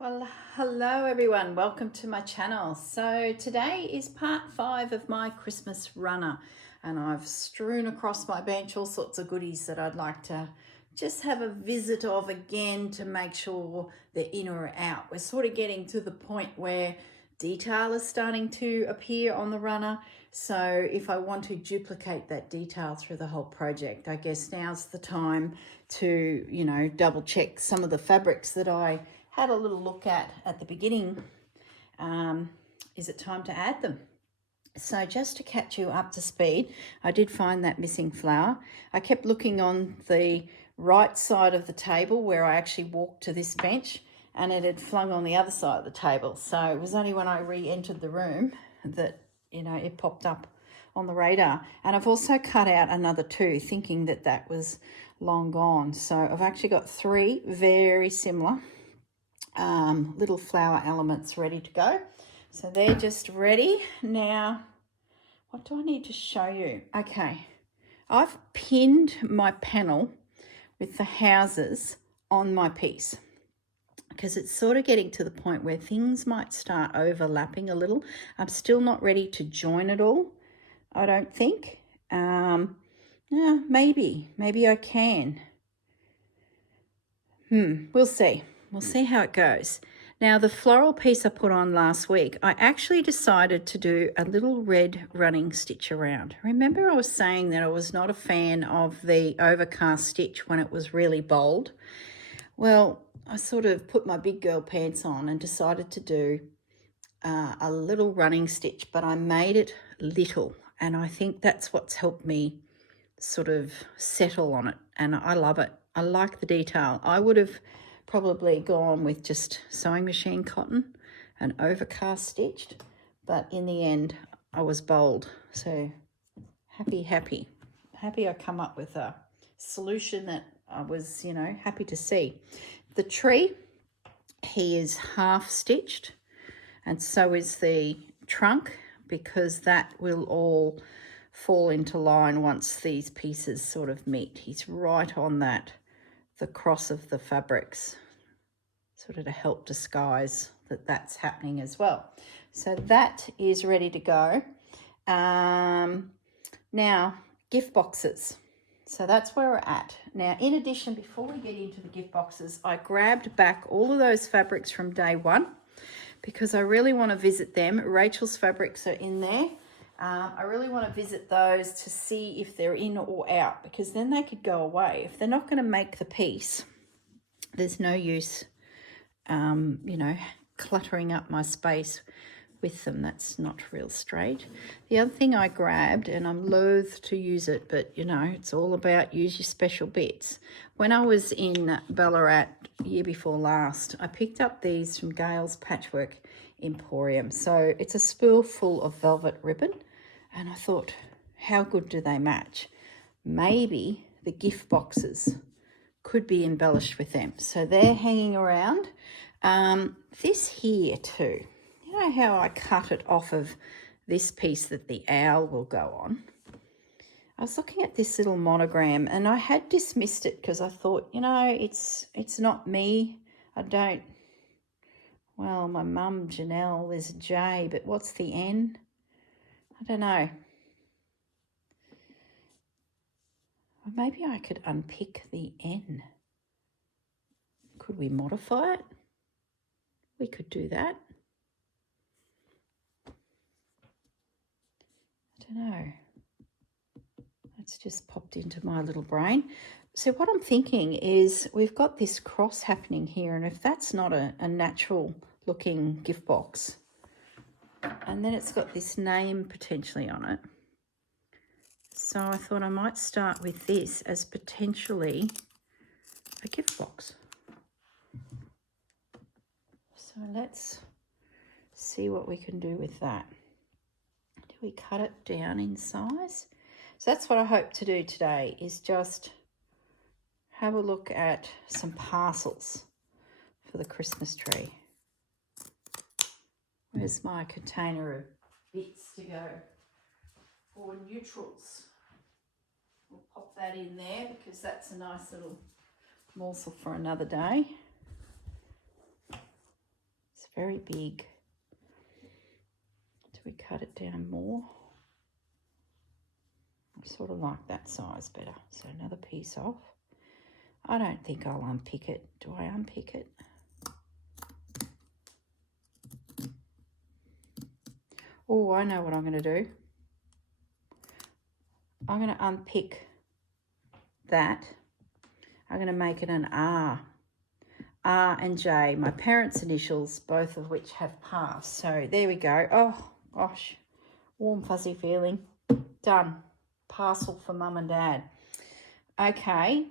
Well, hello everyone, welcome to my channel. So today is part 5 of my Christmas runner, and I've strewn across my bench all sorts of goodies that I'd like to just have a visit of again to make sure they're in or out. We're sort of getting to the point where detail is starting to appear on the runner, so if I want to duplicate that detail through the whole project, I guess now's the time to, double check some of the fabrics that I had a little look at the beginning. Is it time to add them? So just to catch you up to speed, I did find that missing flower. I kept looking on the right side of the table where I actually walked to this bench, and it had flung on the other side of the table. So it was only when I re-entered the room that it popped up on the radar. And I've also cut out another 2 thinking that that was long gone. So I've actually got 3 very similar little flower elements ready to go. So they're just ready. Now, what do I need to show you? Okay, I've pinned my panel with the houses on my piece because it's sort of getting to the point where things might start overlapping a little. I'm still not ready to join it all, I don't think. Yeah, maybe I can. We'll see. We'll see how it goes. Now, the floral piece I put on last week, I actually decided to do a little red running stitch around. Remember I was saying that I was not a fan of the overcast stitch when it was really bold? Well, I sort of put my big girl pants on and decided to do a little running stitch, but I made it little, and I think that's what's helped me sort of settle on it, and I love it. I like the detail. I would have probably gone with just sewing machine cotton and overcast stitched, but in the end I was bold. So happy I come up with a solution that I was happy to see. The tree, he is half stitched, and so is the trunk, because that will all fall into line once these pieces sort of meet. He's right on the cross of the fabrics, sort of to help disguise that that's happening as well. So that is ready to go. Now, gift boxes. So that's where we're at. Now, in addition, before we get into the gift boxes, I grabbed back all of those fabrics from day 1 because I really want to visit them. Rachel's fabrics are in there. I really want to visit those to see if they're in or out, because then they could go away. If they're not going to make the piece, there's no use, cluttering up my space with them. That's not real straight. The other thing I grabbed, and I'm loath to use it, but it's all about use your special bits. When I was in Ballarat year before last, I picked up these from Gail's Patchwork Emporium. So it's a spool full of velvet ribbon, and I thought, how good do they match? Maybe the gift boxes could be embellished with them. So they're hanging around. This here too, you know how I cut it off of this piece that the owl will go on? I was looking at this little monogram and I had dismissed it because I thought, it's not me. Well, my mum, Janelle, there's a J, but what's the N? I don't know. Or maybe I could unpick the N. Could we modify it? We could do that. I don't know. That's just popped into my little brain. So what I'm thinking is we've got this cross happening here, and if that's not a natural looking gift box, and then it's got this name potentially on it. So I thought I might start with this as potentially a gift box. So let's see what we can do with that. Do we cut it down in size? So that's what I hope to do today, is just have a look at some parcels for the Christmas tree. Where's my container of bits to go for neutrals? We'll pop that in there because that's a nice little morsel for another day. very big. Do we cut it down more? I sort of like that size better. So another piece off. I don't think I'll unpick it. Do I unpick it? Oh, I know what I'm going to do. I'm going to unpick that. I'm going to make it an R. R and J, my parents' initials, both of which have passed. So there we go. Oh, gosh. Warm, fuzzy feeling. Done. Parcel for mum and dad. Okay.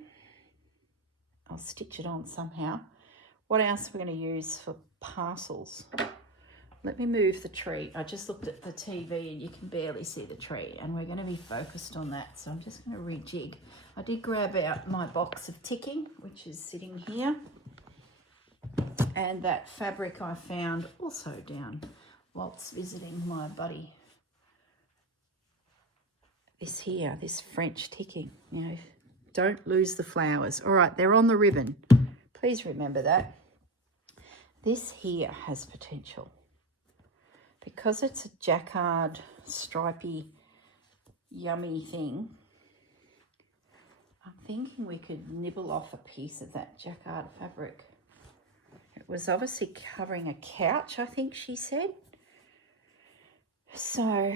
I'll stitch it on somehow. What else are we going to use for parcels? Let me move the tree. I just looked at the TV and you can barely see the tree, and we're going to be focused on that. So I'm just going to rejig. I did grab out my box of ticking, which is sitting here. And that fabric I found also down whilst visiting my buddy. This French ticking, you know, don't lose the flowers. All right, they're on the ribbon. Please remember that. This here has potential. Because it's a jacquard, stripy, yummy thing, I'm thinking we could nibble off a piece of that jacquard fabric. It was obviously covering a couch, I think she said. So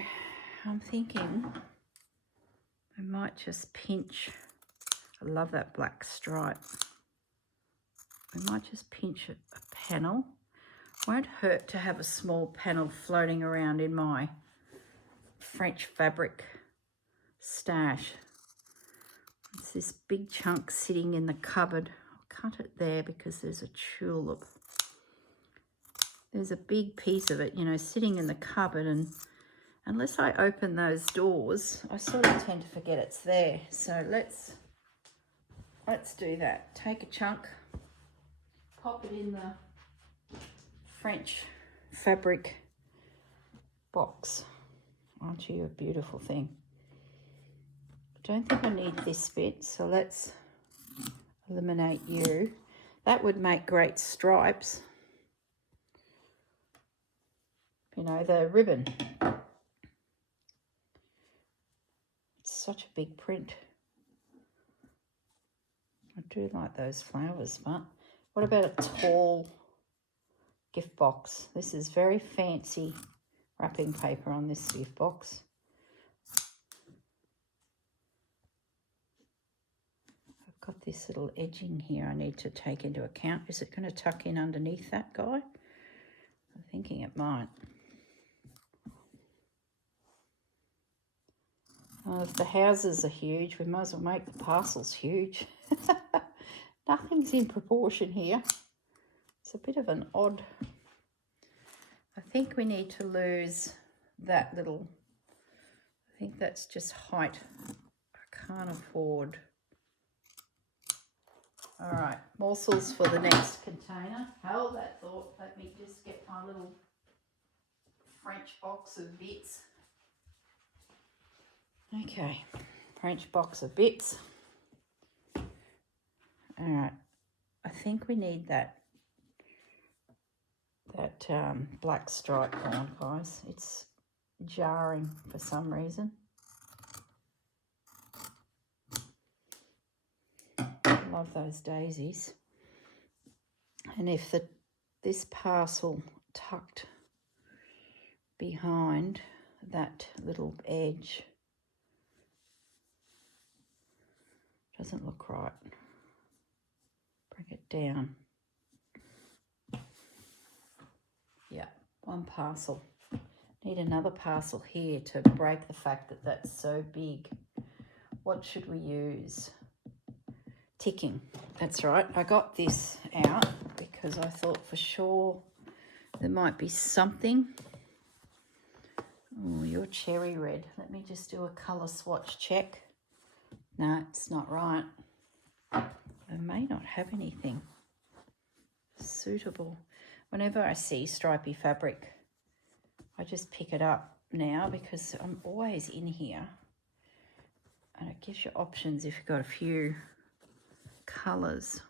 I'm thinking I might just pinch. I love that black stripe. We might just pinch a panel. Won't hurt to have a small panel floating around in my French fabric stash. It's this big chunk sitting in the cupboard. I'll cut it there because there's a tulip. There's a big piece of it, you know, sitting in the cupboard, and unless I open those doors, I sort of tend to forget it's there. So let's do that. Take a chunk, pop it in the French fabric box. Aren't you a beautiful thing? I don't think I need this bit, so let's eliminate you. That would make great stripes. You know, the ribbon. It's such a big print. I do like those flowers, but what about a tall gift box? This is very fancy wrapping paper on this gift box. I've got this little edging here I need to take into account. Is it going to tuck in underneath that guy? I'm thinking it might. If the houses are huge, we might as well make the parcels huge. Nothing's in proportion here. It's a bit of an odd... I think we need to lose that little... I think that's just height. I can't afford... All right, morsels for the next container. Hold that thought. Let me just get my little French box of bits. Okay, French box of bits. All right, I think we need that black stripe on, guys. It's jarring for some reason. I love those daisies. And if this parcel tucked behind that little edge doesn't look right. Bring it down. Yeah, one parcel. Need another parcel here to break the fact that that's so big. What should we use? Ticking. That's right. I got this out because I thought for sure there might be something. Oh, you're cherry red. Let me just do a colour swatch check. No, it's not right. I may not have anything suitable. Whenever I see stripy fabric, I just pick it up now because I'm always in here. And it gives you options if you've got a few colours.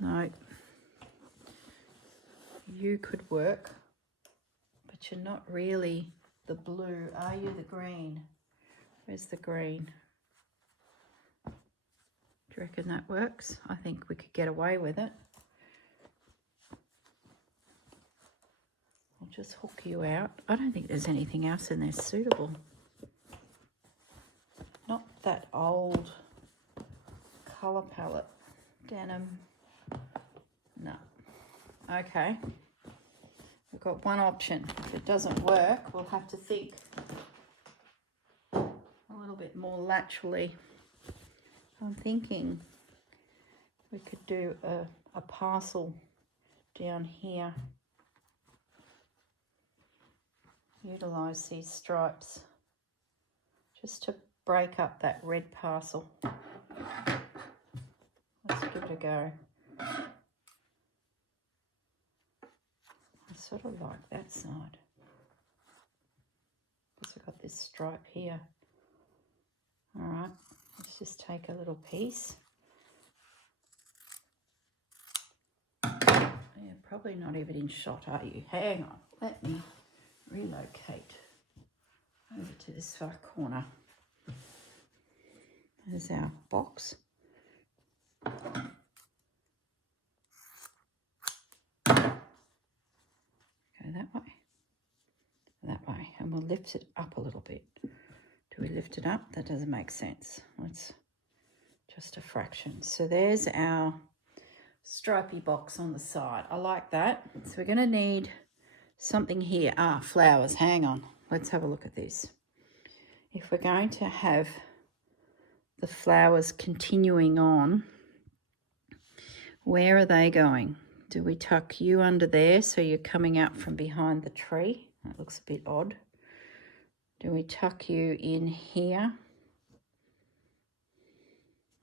No. You could work, but you're not really the blue, are you? The green. Where's the green? Do you reckon that works? I think we could get away with it. I'll just hook you out. I don't think there's anything else in there suitable. Not that old colour palette. Denim. No. Okay. We've got one option. If it doesn't work, we'll have to think a little bit more laterally. I'm thinking we could do a parcel down here. Utilise these stripes just to break up that red parcel. Let's give it a go. I sort of like that side because I've got this stripe here. All right, let's just take a little piece. Yeah, probably not even in shot, are you? Hang on, let me relocate over to this far corner. There's our box. Go that way, and we'll lift it up a little bit. Do we lift it up? That doesn't make sense. Let's just a fraction. So there's our stripy box on the side. I like that. So we're going to need something here. Flowers. Hang on. Let's have a look at this. If we're going to have the flowers continuing on, where are they going? Do we tuck you under there so you're coming out from behind the tree? That looks a bit odd. Do we tuck you in here?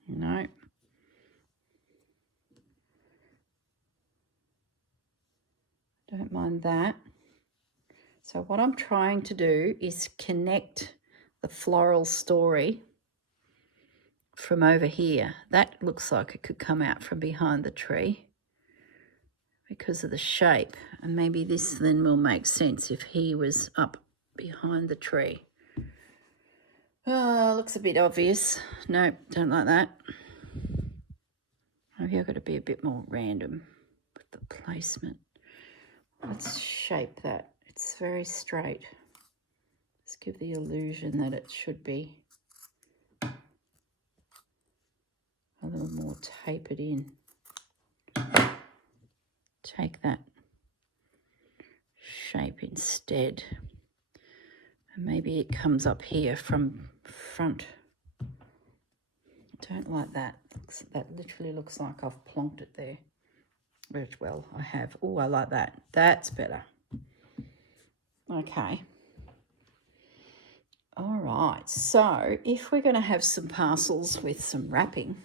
No. Don't mind that. So what I'm trying to do is connect the floral story from over here. That looks like it could come out from behind the tree because of the shape, and maybe this then will make sense if he was up behind the tree. Oh, looks a bit obvious. Nope, don't like that. Maybe I've got to be a bit more random with the placement. Let's shape that. It's very straight. Let's give the illusion that it should be a little more tapered in. Take that shape instead. And maybe it comes up here from front. Don't like that. That literally looks like I've plonked it there. Well, I have. Oh, I like that. That's better. Okay. All right. So if we're going to have some parcels with some wrapping,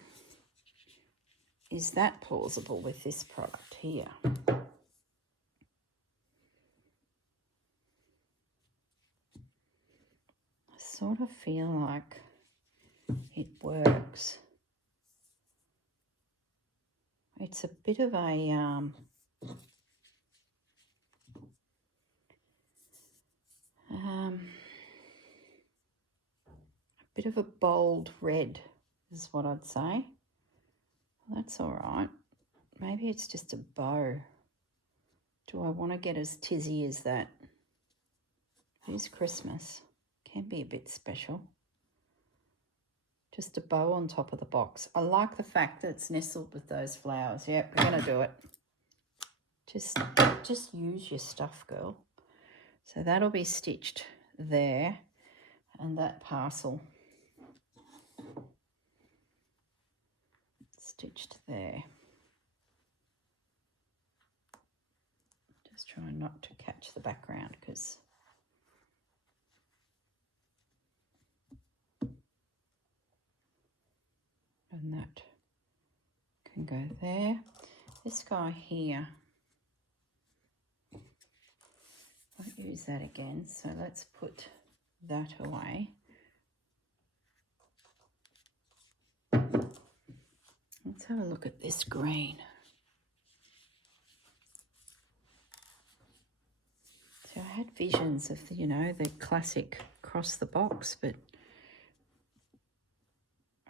is that plausible with this product here? I sort of feel like it works. It's a bit of a bit of a bold red is what I'd say. Well, that's all right. Maybe it's just a bow. Do I want to get as tizzy as that? It is Christmas. Can be a bit special. Just a bow on top of the box. I like the fact that it's nestled with those flowers. Yep, we're going to do it. Just use your stuff, girl. So that'll be stitched there, and that parcel stitched there. Just trying not to catch the background because and that can go there. This guy here, won't use that again, so let's put that away. Let's have a look at this green. had visions of, you know, the classic cross the box, but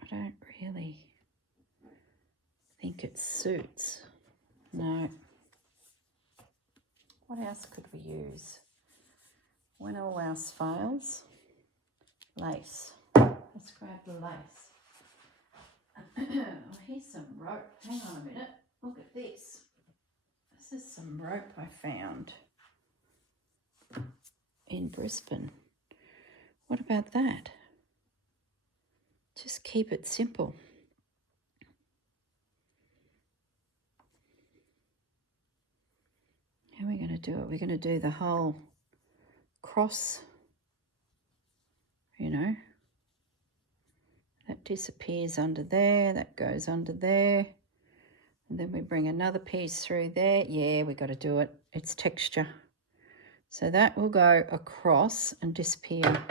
I don't really think it suits. No. What else could we use? When all else fails, lace. Let's grab the lace. Oh, here's some rope. Hang on a minute. Look at this. This is some rope I found in Brisbane. What about that? Just keep it simple. How are we going to do it? We're going to do the whole cross, you know. That disappears under there, that goes under there. And then we bring another piece through there. Yeah, we got to do it. It's texture. So that will go across and disappear.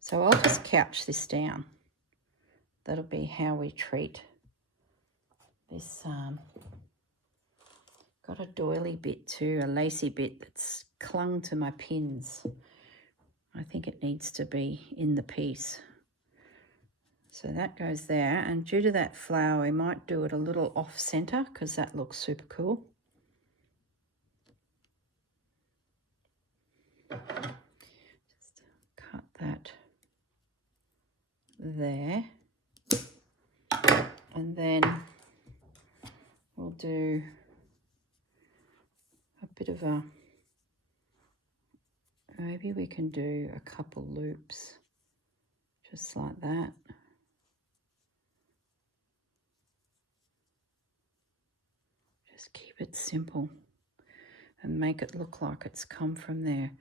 So I'll just couch this down. That'll be how we treat this. Got a doily bit too, a lacy bit that's clung to my pins. I think it needs to be in the piece. So that goes there, and due to that flower, we might do it a little off center because that looks super cool. Just cut that there. And then we'll do a bit of a, maybe we can do a couple loops, just like that. Just keep it simple and make it look like it's come from there.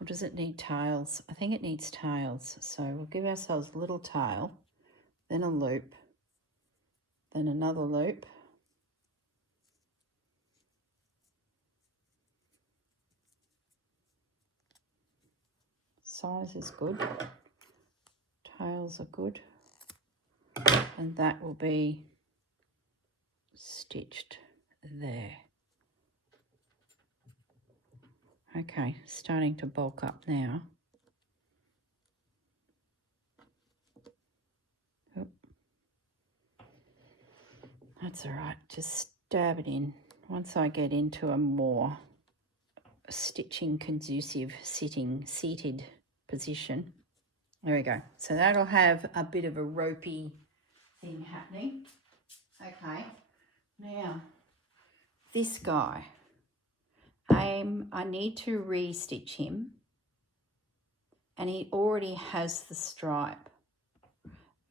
Or does it need tails? I think it needs tails. So we'll give ourselves a little tail, then a loop, then another loop. Size is good. Tails are good. And that will be stitched there. Okay, starting to bulk up now. Oop. That's all right, just stab it in. Once I get into a more stitching conducive seated position. There we go. So that'll have a bit of a ropey thing happening. Okay, now this guy, I need to re-stitch him, and he already has the stripe.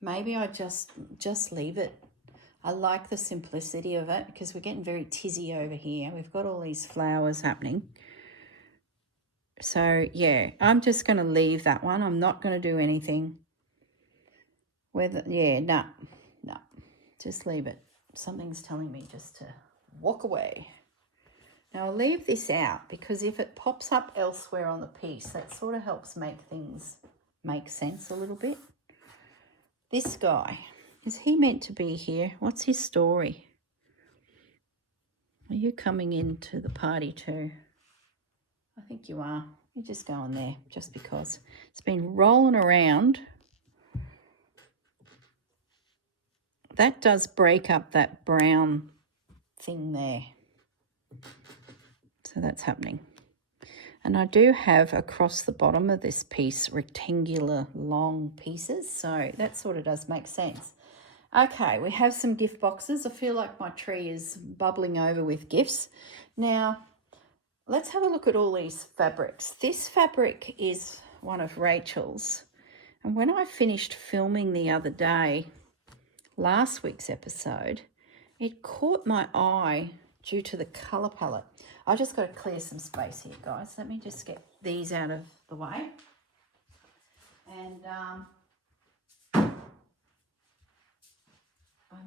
Maybe I just leave it. I like the simplicity of it because we're getting very tizzy over here. We've got all these flowers happening. So yeah, I'm just going to leave that one. I'm not going to do anything. No, just leave it. Something's telling me just to walk away. Now I'll leave this out because if it pops up elsewhere on the piece, that sort of helps make things make sense a little bit. This guy, is he meant to be here? What's his story? Are you coming into the party too? I think you are. You just go in there just because. It's been rolling around. That does break up that brown thing there. So that's happening. And I do have across the bottom of this piece rectangular long pieces. So that sort of does make sense. Okay, we have some gift boxes. I feel like my tree is bubbling over with gifts. Now, let's have a look at all these fabrics. This fabric is one of Rachel's. And when I finished filming the other day, last week's episode, it caught my eye due to the colour palette. I just got to clear some space here, guys. Let me just get these out of the way. And I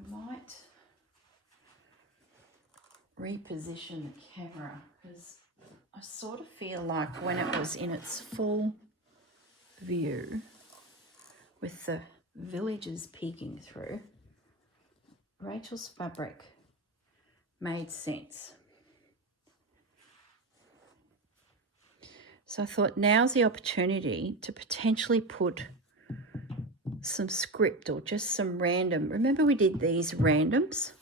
might reposition the camera because I sort of feel like when it was in its full view with the villagers peeking through, Rachel's fabric made sense. So I thought now's the opportunity to potentially put some script or just some random. Remember we did these randoms?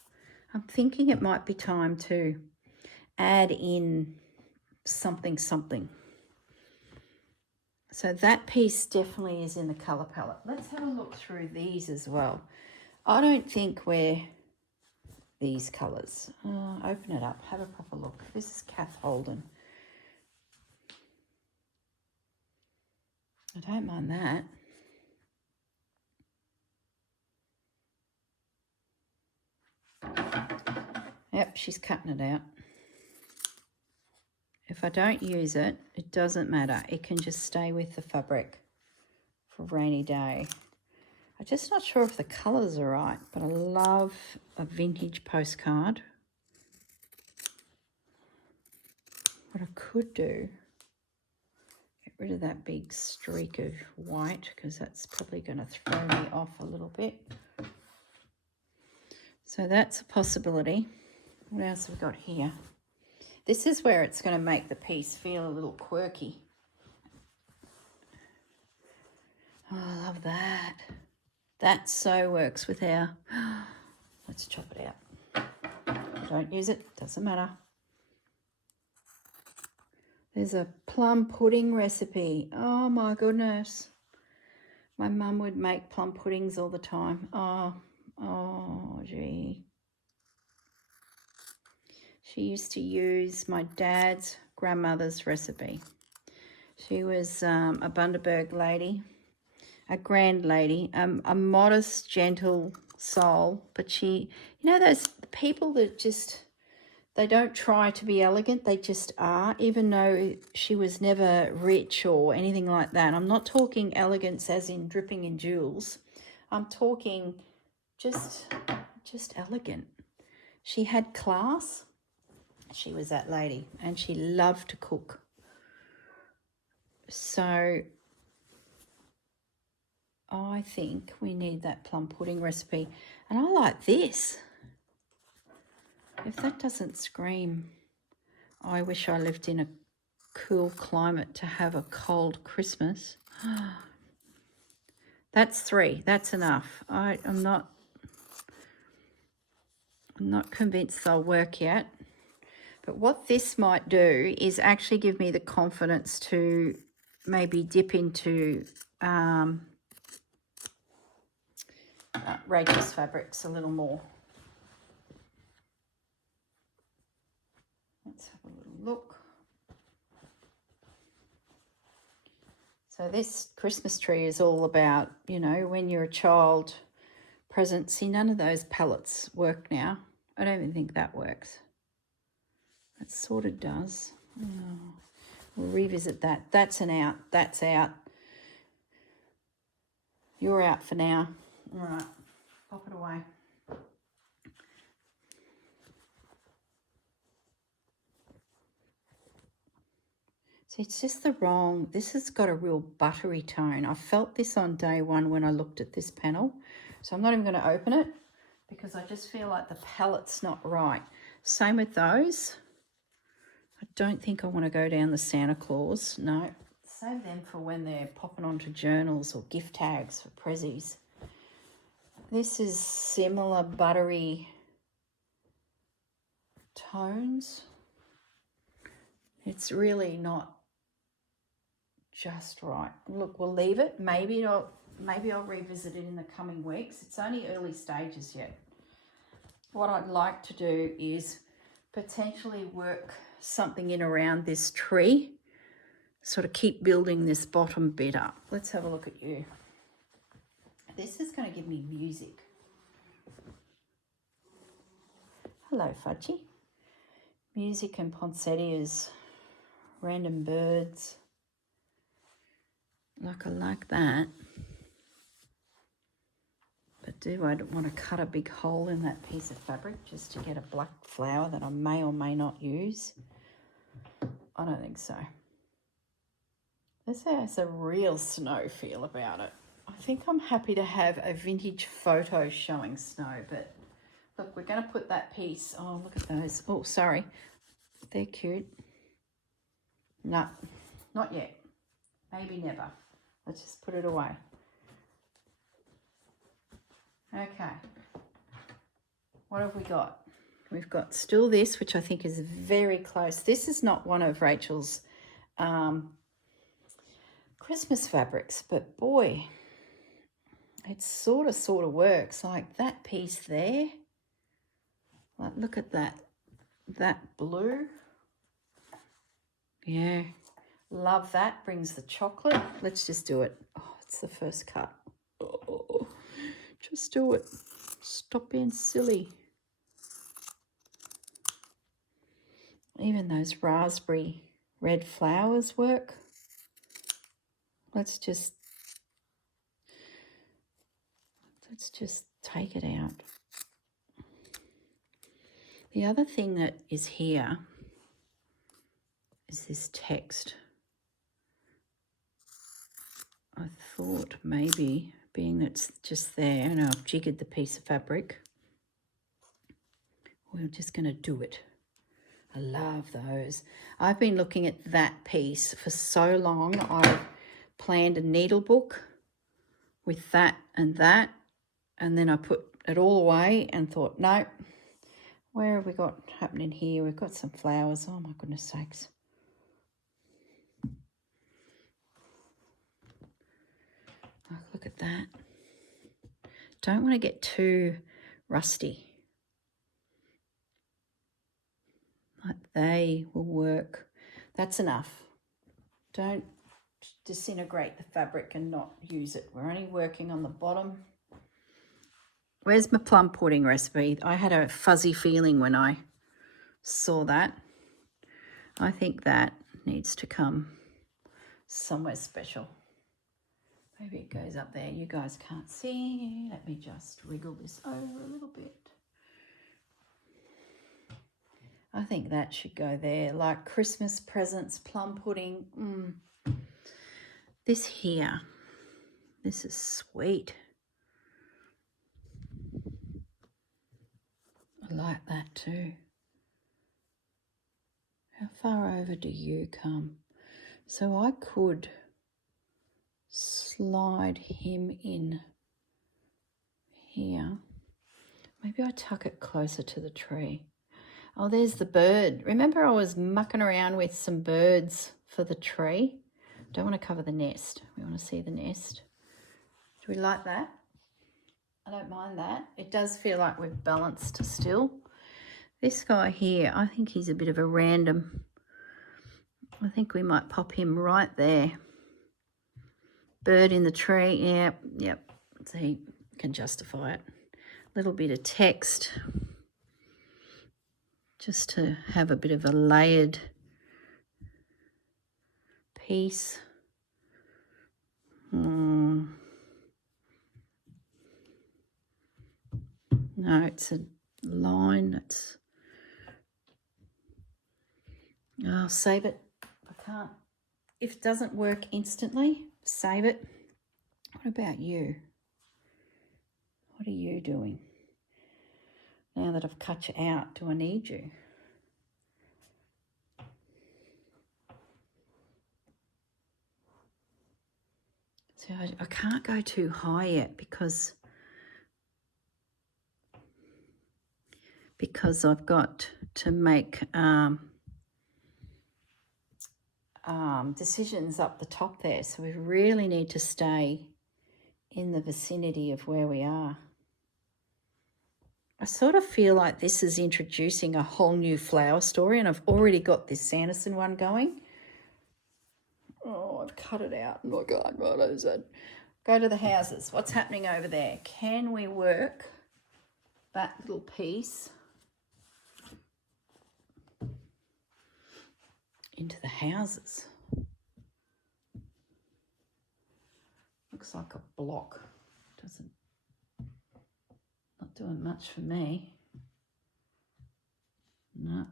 I'm thinking it might be time to add in something. So that piece definitely is in the colour palette. Let's have a look through these as well. I don't think we're these colours. Open it up, have a proper look. This is Kath Holden. I don't mind that. Yep, she's cutting it out. If I don't use it, it doesn't matter. It can just stay with the fabric for a rainy day. I'm just not sure if the colours are right, but I love a vintage postcard. What I could do, get rid of that big streak of white because that's probably going to throw me off a little bit. So that's a possibility. What else have we got here? This is where it's going to make the piece feel a little quirky. Oh, I love that. That so works with our... Let's chop it out. Don't use it, doesn't matter. There's a plum pudding recipe. Oh my goodness. My mum would make plum puddings all the time. Oh gee. She used to use my dad's grandmother's recipe. She was a Bundaberg lady, a grand lady, a modest, gentle soul. But she, you know, those people that just, they don't try to be elegant, they just are, even though she was never rich or anything like that. I'm not talking elegance as in dripping in jewels. I'm talking just elegant. She had class. She was that lady, and she loved to cook. So I think we need that plum pudding recipe. And I like this. If that doesn't scream, I wish I lived in a cool climate to have a cold Christmas. That's 3. That's enough. I'm not convinced they'll work yet. But what this might do is actually give me the confidence to maybe dip into Rachel's fabrics a little more. Let's have a little look. So this Christmas tree is all about, you know, when you're a child, presents. See, none of those palettes work now. I don't even think that works. It sort of does. Oh, we'll revisit that. That's an out. That's out. You're out for now. All right, pop it away. See, it's just the wrong, this has got a real buttery tone. I felt this on day one when I looked at this panel. So I'm not even going to open it because I just feel like the palette's not right. Same with those. I don't think I want to go down the Santa Claus. No, save them for when they're popping onto journals or gift tags for prezzies. This is similar buttery tones. It's really not just right. Look, we'll leave it. Maybe I'll revisit it in the coming weeks. It's only early stages yet. What I'd like to do is potentially work something in around this tree, sort of keep building this bottom bit up. Let's have a look at you. This is going to give me music. Hello, Fudgy. Music and poinsettias, random birds. Like, I like that. But do I want to cut a big hole in that piece of fabric just to get a black flower that I may or may not use? I don't think so. This has a real snow feel about it. I think I'm happy to have a vintage photo showing snow, but look, we're going to put that piece. Oh, look at those. Oh, sorry. They're cute. No, Not yet. Maybe never. Let's just put it away. Okay. What have we got? We've got still this, which I think is very close. This is not one of Rachel's Christmas fabrics, but boy, it sort of works. Like that piece there. Like, look at that. That blue. Yeah. Love that. Brings the chocolate. Let's just do it. Oh, it's the first cut. Oh, just do it. Stop being silly. Even those raspberry red flowers work. Let's just take it out. The other thing that is here is this text. I thought maybe, being that it's just there and I've jiggered the piece of fabric, we're just going to do it. I love those. I've been looking at that piece for so long. I've planned a needle book with that, and then I put it all away and thought, no, where have we got happening here? We've got some flowers. Oh, my goodness sakes. Oh, look at that. Don't want to get too rusty. Like they will work. That's enough. Don't disintegrate the fabric and not use it. We're only working on the bottom. Where's my plum pudding recipe? I had a fuzzy feeling when I saw that. I think that needs to come somewhere special. Maybe it goes up there. You guys can't see. Let me just wriggle this over a little bit. I think that should go there, like Christmas presents, plum pudding. This here, this is sweet. I like that too. How far over do you come? So I could slide him in here. Maybe I tuck it closer to the tree. Oh, there's the bird. Remember I was mucking around with some birds for the tree? Don't want to cover the nest. We want to see the nest. Do we like that? I don't mind that. It does feel like we've balanced still. This guy here, I think he's a bit of a random. I think we might pop him right there. Bird in the tree. Yep. So he can justify it. Little bit of text. Just to have a bit of a layered piece. No, it's a line. I'll save it. I can't. If it doesn't work instantly, save it. What about you? What are you doing? Now that I've cut you out, do I need you? So I can't go too high yet because I've got to make decisions up the top there. So we really need to stay in the vicinity of where we are. I sort of feel like this is introducing a whole new flower story, and I've already got this Sanderson one going. Oh, I've cut it out. Oh my God, what is it? Go to the houses. What's happening over there? Can we work that little piece into the houses? Looks like a block. Not doing much for me. No.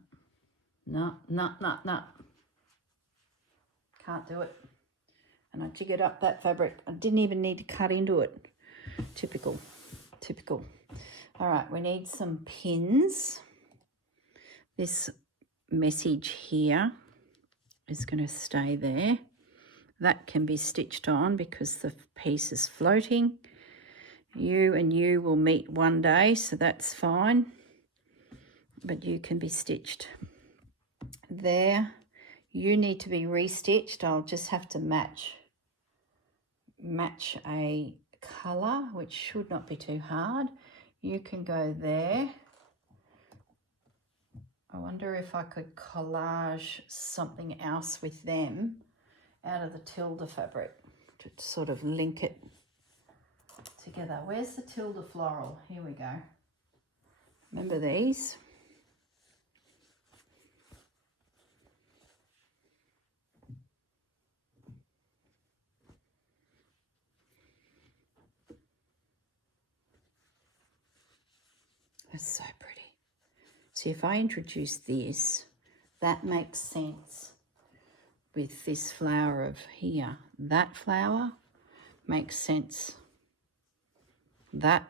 Can't do it. And I jiggered up that fabric. I didn't even need to cut into it. Typical. All right, we need some pins. This message here is going to stay there. that can be stitched on because the piece is floating. You and you will meet one day, so that's fine. But you can be stitched there. You need to be restitched. I'll just have to match a colour, which should not be too hard. You can go there. I wonder if I could collage something else with them out of the Tilda fabric to sort of link it together. Where's the Tilda floral? Here we go. Remember these? That's so pretty. See, if I introduce this, that makes sense with this flower of here. That flower makes sense. That.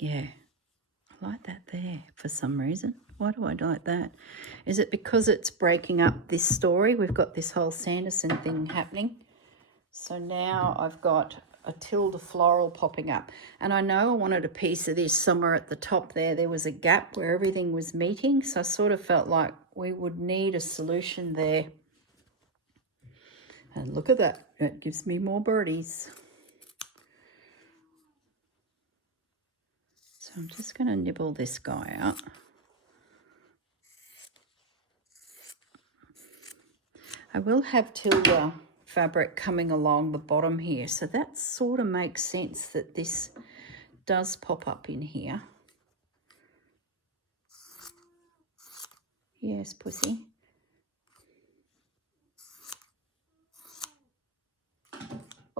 Yeah, I like that there for some reason. Why do I like that? Is it because it's breaking up this story? We've got this whole Sanderson thing happening. So now I've got a Tilda floral popping up. And I know I wanted a piece of this somewhere at the top there. There was a gap where everything was meeting. So I sort of felt like we would need a solution there. And look at that. It gives me more birdies. So I'm just going to nibble this guy out. I will have Tilda fabric coming along the bottom here. So that sort of makes sense that this does pop up in here. Yes, pussy.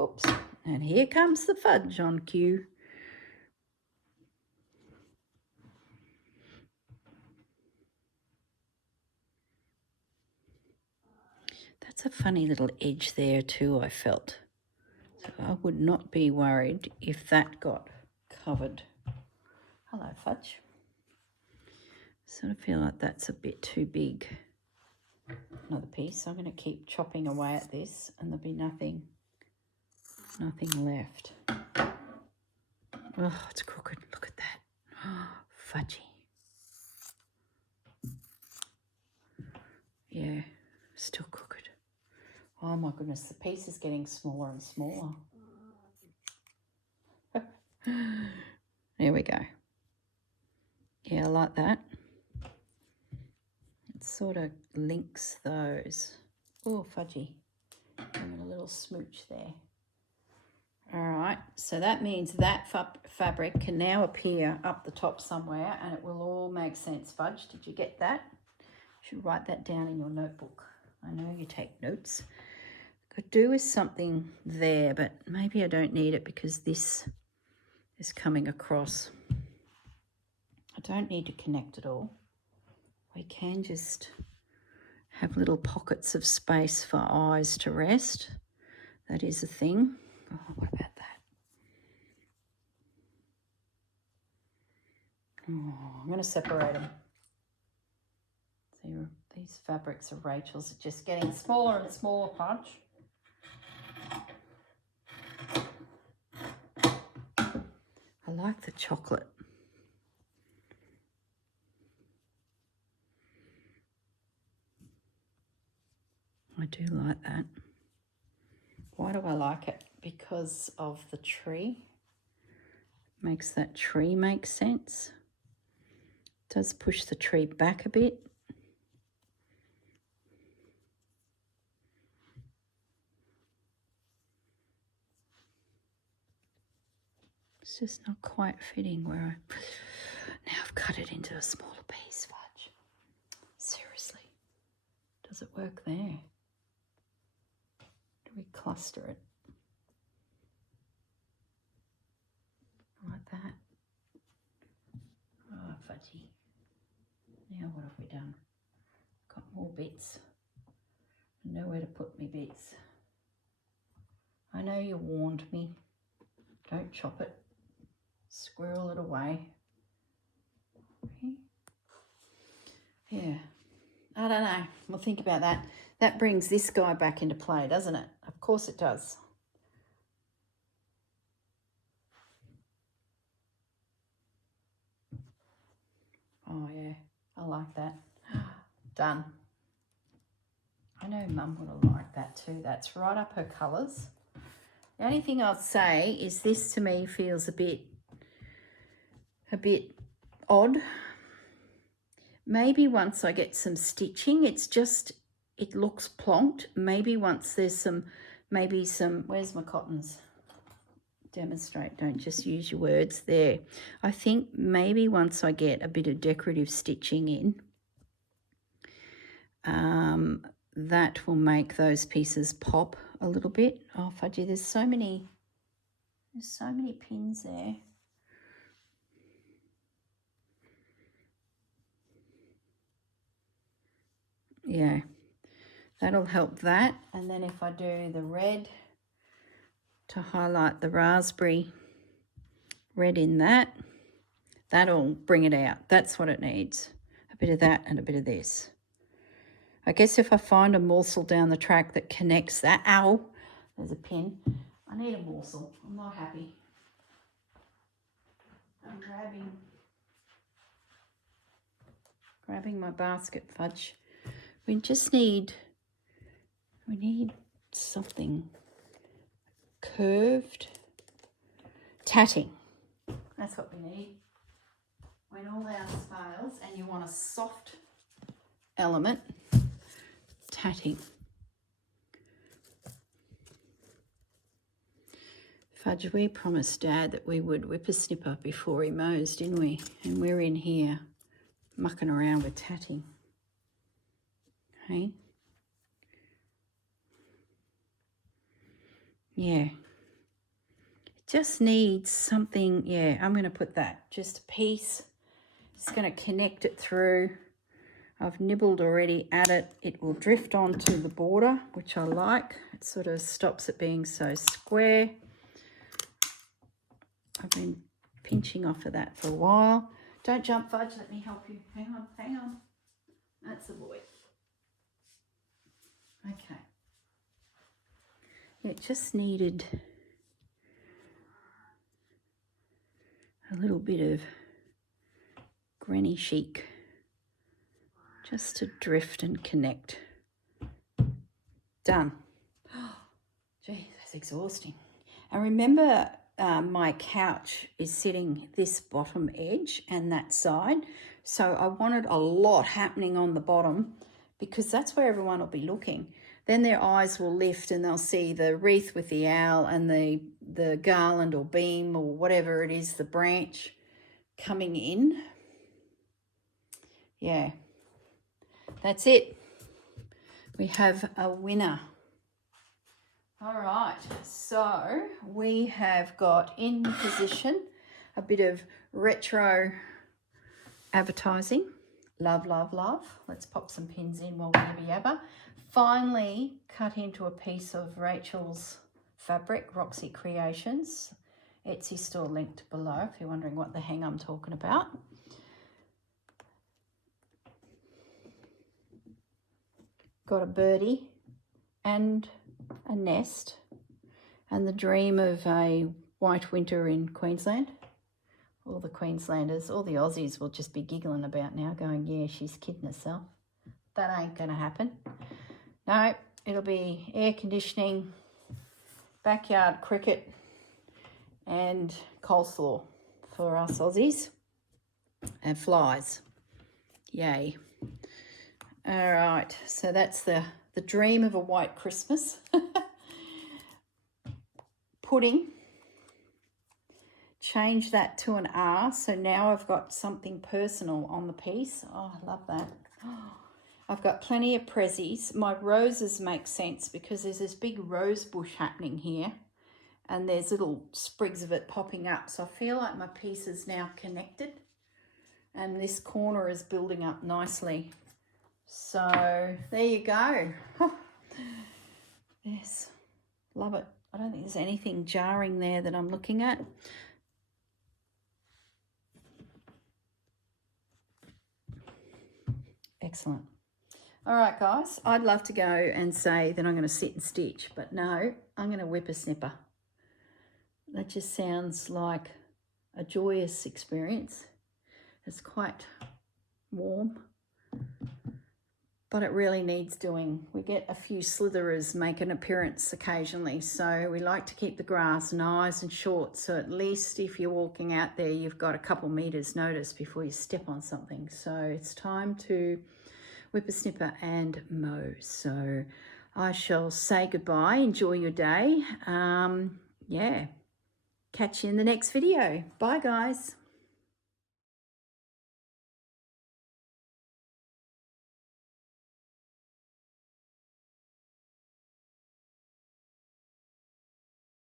Oops. And here comes the fudge on cue. That's a funny little edge there too, I felt. So I would not be worried if that got covered. Hello, fudge. Sort of feel like that's a bit too big. Another piece. I'm going to keep chopping away at this and there'll be nothing left. Oh, it's crooked. Look at that. Oh, fudgy. Yeah, still crooked. Oh my goodness, the piece is getting smaller and smaller. There we go. Yeah, I like that. It sort of links those. Oh, fudgy. Give it a little smooch there. All right, so that means that fabric can now appear up the top somewhere and it will all make sense. Fudge, did you get that? You should write that down in your notebook. I know you take notes. Could do with something there, but maybe I don't need it because this is coming across. I don't need to connect it all. We can just have little pockets of space for eyes to rest. That is a thing. Oh, what about that? Oh, I'm going to separate them. See, these fabrics of Rachel's are just getting smaller and smaller, Fudge. I like the chocolate. I do like that. Why do I like it? Because of the tree. Makes that tree make sense. Does push the tree back a bit. It's just not quite fitting where I... Now I've cut it into a smaller piece, Fudge. Seriously. Does it work there? Do we cluster it? Like that. Oh, fudgy. Now what have we done? Got more bits. I know where to put my bits. I know you warned me. Don't chop it. Squirrel it away. Okay. Yeah. I don't know. We'll think about that. That brings this guy back into play, doesn't it? Of course it does. Oh, yeah. I like that. Done. I know Mum would have liked that too. That's right up her colours. The only thing I'll say is this to me feels a bit odd. Maybe once I get some stitching, it looks plonked. Maybe once there's some, where's my cottons? Demonstrate, don't just use your words there. I think maybe once I get a bit of decorative stitching in, that will make those pieces pop a little bit. Oh, fudgy, there's so many pins there. Yeah, that'll help that. And then if I do the red to highlight the raspberry red in that, that'll bring it out. That's what it needs. A bit of that and a bit of this. I guess if I find a morsel down the track that connects that, ow, there's a pin. I need a morsel. I'm not happy. I'm grabbing my basket, fudge. We need something curved. Tatting. That's what we need. When all else fails and you want a soft element, tatting. Fudge, we promised Dad that we would whippersnipper before he mows, didn't we? And we're in here mucking around with tatting. Hey? Yeah. It just needs something. Yeah, I'm going to put that. Just a piece. Just going to connect it through. I've nibbled already at it. It will drift onto the border, which I like. It sort of stops it being so square. I've been pinching off of that for a while. Don't jump, Fudge. Let me help you. Hang on, hang on. That's the boy. Okay. It just needed a little bit of granny chic just to drift and connect. Done. Gee, that's exhausting. And remember, my couch is sitting this bottom edge and that side. So I wanted a lot happening on the bottom because that's where everyone will be looking. Then their eyes will lift and they'll see the wreath with the owl and the garland or beam or whatever it is, the branch coming in. Yeah, that's it. We have a winner. All right, so we have got in position a bit of retro advertising. Love, love, love. Let's pop some pins in while we yabba yabba. Finally cut into a piece of Rachel's fabric, Roxy Creations. Etsy store linked below if you're wondering what the hang I'm talking about. Got a birdie and a nest and the dream of a white winter in Queensland. All the Queenslanders, all the Aussies will just be giggling about now going, yeah, she's kidding herself. That ain't going to happen. No, it'll be air conditioning, backyard cricket and coleslaw for us Aussies and flies. Yay. All right, so that's the dream of a white Christmas. Pudding. Change that to an R, so now I've got something personal on the piece. Oh, I love that. I've got plenty of prezzies. My roses make sense because there's this big rose bush happening here and there's little sprigs of it popping up. So I feel like my piece is now connected and this corner is building up nicely. So there you go. Yes, love it. I don't think there's anything jarring there that I'm looking at. Excellent. All right, guys, I'd love to go and say that I'm going to sit and stitch, but no, I'm going to whippersnipper. That just sounds like a joyous experience. It's quite warm, but it really needs doing. We get a few slitherers make an appearance occasionally, so we like to keep the grass nice and short, so at least if you're walking out there, you've got a couple meters notice before you step on something. So it's time to whippersnipper and mow. So I shall say goodbye. Enjoy your day. Yeah, catch you in the next video. Bye, guys.